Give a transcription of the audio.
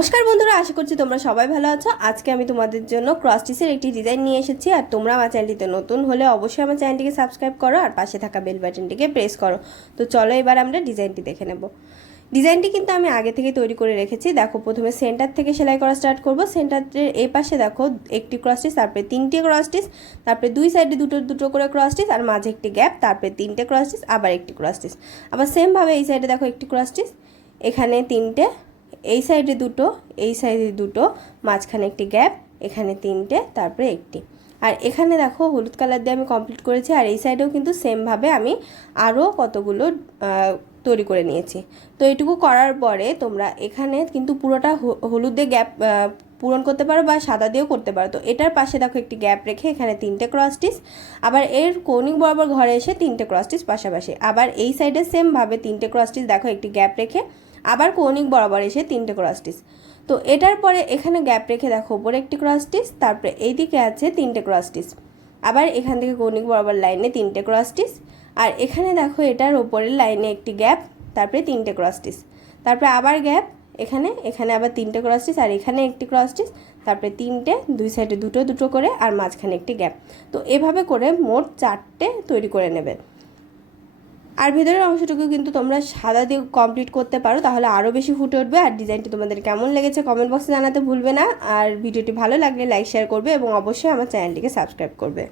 নমস্কার বন্ধুরা, আশা করছি তোমরা সবাই ভালো আছো। আজকে আমি তোমাদের জন্য ক্রস স্টিচের একটি ডিজাইন নিয়ে এসেছি। আর তোমরা আমার চ্যানেলটিতে নতুন হলে অবশ্যই আমার চ্যানেলটিকে সাবস্ক্রাইব করো আর পাশে থাকা বেল বাটনটিকে প্রেস করো। তো চলো এবার আমরা ডিজাইনটি দেখে নেব। ডিজাইনটি কিন্তু আমি আগে থেকে তৈরি করে রেখেছি। দেখো, প্রথমে সেন্টার থেকে সেলাই করা স্টার্ট করব। সেন্টারের এই পাশে দেখো একটি ক্রস স্টিচ, তারপরে তিনটে ক্রস স্টিচ, তারপরে দুই সাইডে দুটো দুটো করে ক্রস স্টিচ আর মাঝে একটি গ্যাপ, তারপরে তিনটে ক্রস স্টিচ, আবার একটি ক্রস স্টিচ। আবার সেমভাবে এই সাইডে দেখো একটি ক্রস স্টিচ, এখানে তিনটে, এই সাইডে দুটো, এই সাইডে দুটো, মাঝখানে একটি গ্যাপ, এখানে তিনটে, তারপরে একটি। আর এখানে দেখো হলুদ কালার দিয়ে আমি কমপ্লিট করেছি। আর এই সাইডেও কিন্তু সেমভাবে আমি আরও কতগুলো তৈরি করে নিয়েছি। তো এইটুকু করার পরে তোমরা এখানে কিন্তু পুরোটা হলুদ দিয়ে গ্যাপ পূরণ করতে পারো বা সাদা দিয়েও করতে পারো। তো এটার পাশে দেখো একটি গ্যাপ রেখে এখানে তিনটে ক্রস স্টিচ, আবার এর কৌণিক বরাবর ঘরে এসে তিনটে ক্রস স্টিচ পাশাপাশি, আবার এই সাইডে সেমভাবে তিনটে ক্রস স্টিচ দেখো একটি গ্যাপ রেখে, আবার কৌণিক বরাবর এসে তিনটে ক্রস স্টিচ। তো এটার পরে এখানে গ্যাপ রেখে দেখো উপরে একটি ক্রস স্টিচ, তারপরে এই দিকে আছে তিনটে ক্রস স্টিচ, আবার এখান থেকে কৌণিক বরাবর লাইনে তিনটে ক্রস স্টিচ, আর এখানে দেখো এটার উপরের লাইনে একটি গ্যাপ, তারপরে তিনটে ক্রস স্টিচ, তারপরে আবার গ্যাপ, এখানে এখানে আবার তিনটে ক্রস স্টিচ, আর এখানে একটি ক্রস স্টিচ, তারপরে তিনটে, দুই সাইডে দুটো দুটো করে, আর মাঝখানে একটি গ্যাপ। তো এভাবে করে মোট চারটে তৈরি করে নেবে। আর ভিতরের অংশটুকু কিন্তু তোমরা সাদা দিয়ে কমপ্লিট করতে পারো, তাহলে আরও বেশি ফুটে উঠবে। আর ডিজাইনটি তোমাদের কেমন লেগেছে কমেন্ট বক্সে জানাতে ভুলবে না। আর ভিডিওটি ভালো লাগলে লাইক শেয়ার করবে এবং অবশ্যই আমার চ্যানেলটিকে সাবস্ক্রাইব করবে।